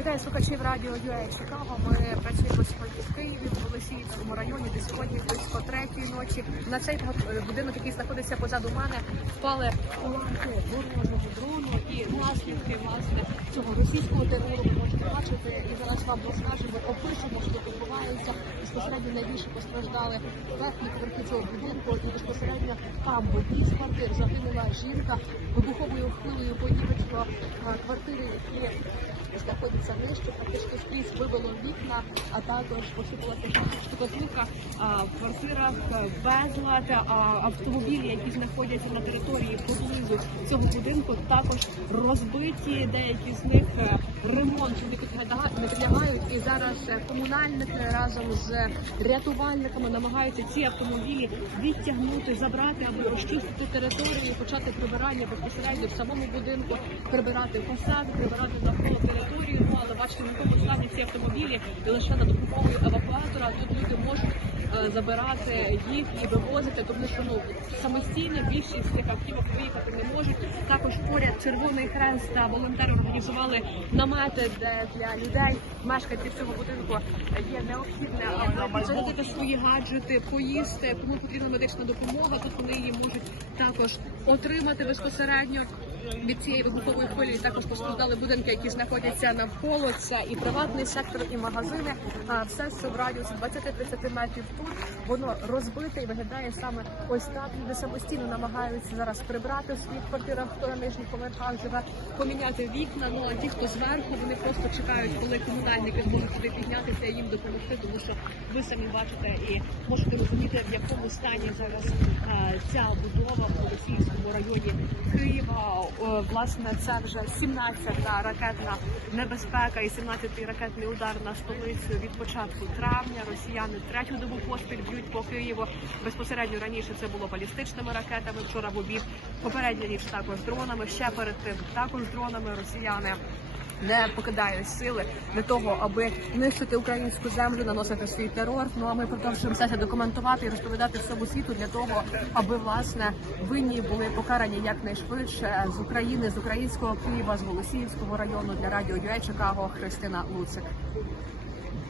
Вітаю слухачів радіо UA Чикаго. Ми працюємо сьогодні в Києві, в Голосіївському районі, де сьогодні близько третьої ночі. На цей е, будинок, який знаходиться позаду мене, впали уламки ворожого дрону і наслідки власне цього російського терору. Ви можете бачити і зараз вам розкажемо, опишемо, що відбувається. Безпосередньо найбільше постраждали верхні поверхи цього будинку. І безпосередньо там в одній з квартир загинула жінка вибуховою хвилею понівечило а, квартири, які знаходяться нижче, практично скрізь вивело вікна, а також посипалася штукатурка в квартирах безлад, автомобілі, які знаходяться на території поблизу цього будинку, також розбиті. Деякі з них е, ремонт Вони підлягають. І зараз е, комунальники разом з рятувальниками намагаються ці автомобілі відтягнути, забрати або розчистити територію, почати прибирання безпосередньо в самому будинку, прибирати фасад, прибирати навколо територію. Ну але бачите, на тому стані ці автомобілі і лише на допомогою евакуатора тут люди можуть е, забирати їх і вивозити, тому що ну самостійно більшість цих автівок виїхати не можуть. Також поряд Червоний Хрест та волонтери організували намети, де для людей, мешканців цього будинку є необхідне аби підзарядити свої гаджети, поїсти. Кому потрібна медична допомога, тут вони її можуть також отримати безпосередньо. Від цієї вибухової хвилі також постраждали будинки, які знаходяться навколо. Це і приватний сектор, і магазини. А все, що в радіусі 20-30 метрів тут, воно розбите і виглядає саме ось так. Люди самостійно намагаються зараз прибрати в своїх квартирах, хто на нижніх поверхах живе, поміняти вікна. Ну а ті, хто зверху, вони просто чекають, коли комунальники зможуть туди піднятися і їм допомогти, тому що ви самі бачите і можете розуміти, в якому стані зараз е, ця будова в Голосіївському районі Києва. О, власне, це вже 17-та ракетна небезпека і 17-й ракетний удар на столицю від початку травня. Росіяни третю добу поспіль б'ють по Києву. Безпосередньо раніше це було балістичними ракетами. Вчора в обід попередня ніч також дронами. Ще перед тим також дронами росіяни. Не покидають сили для того, аби нищити українську землю, наносити свій терор. Ну а ми продовжуємо це документувати і розповідати всьому світу для того, аби власне винні були покарані якнайшвидше з України, з українського Києва, з Голосіївського району для радіо Юе Чикаго Христина Луцик.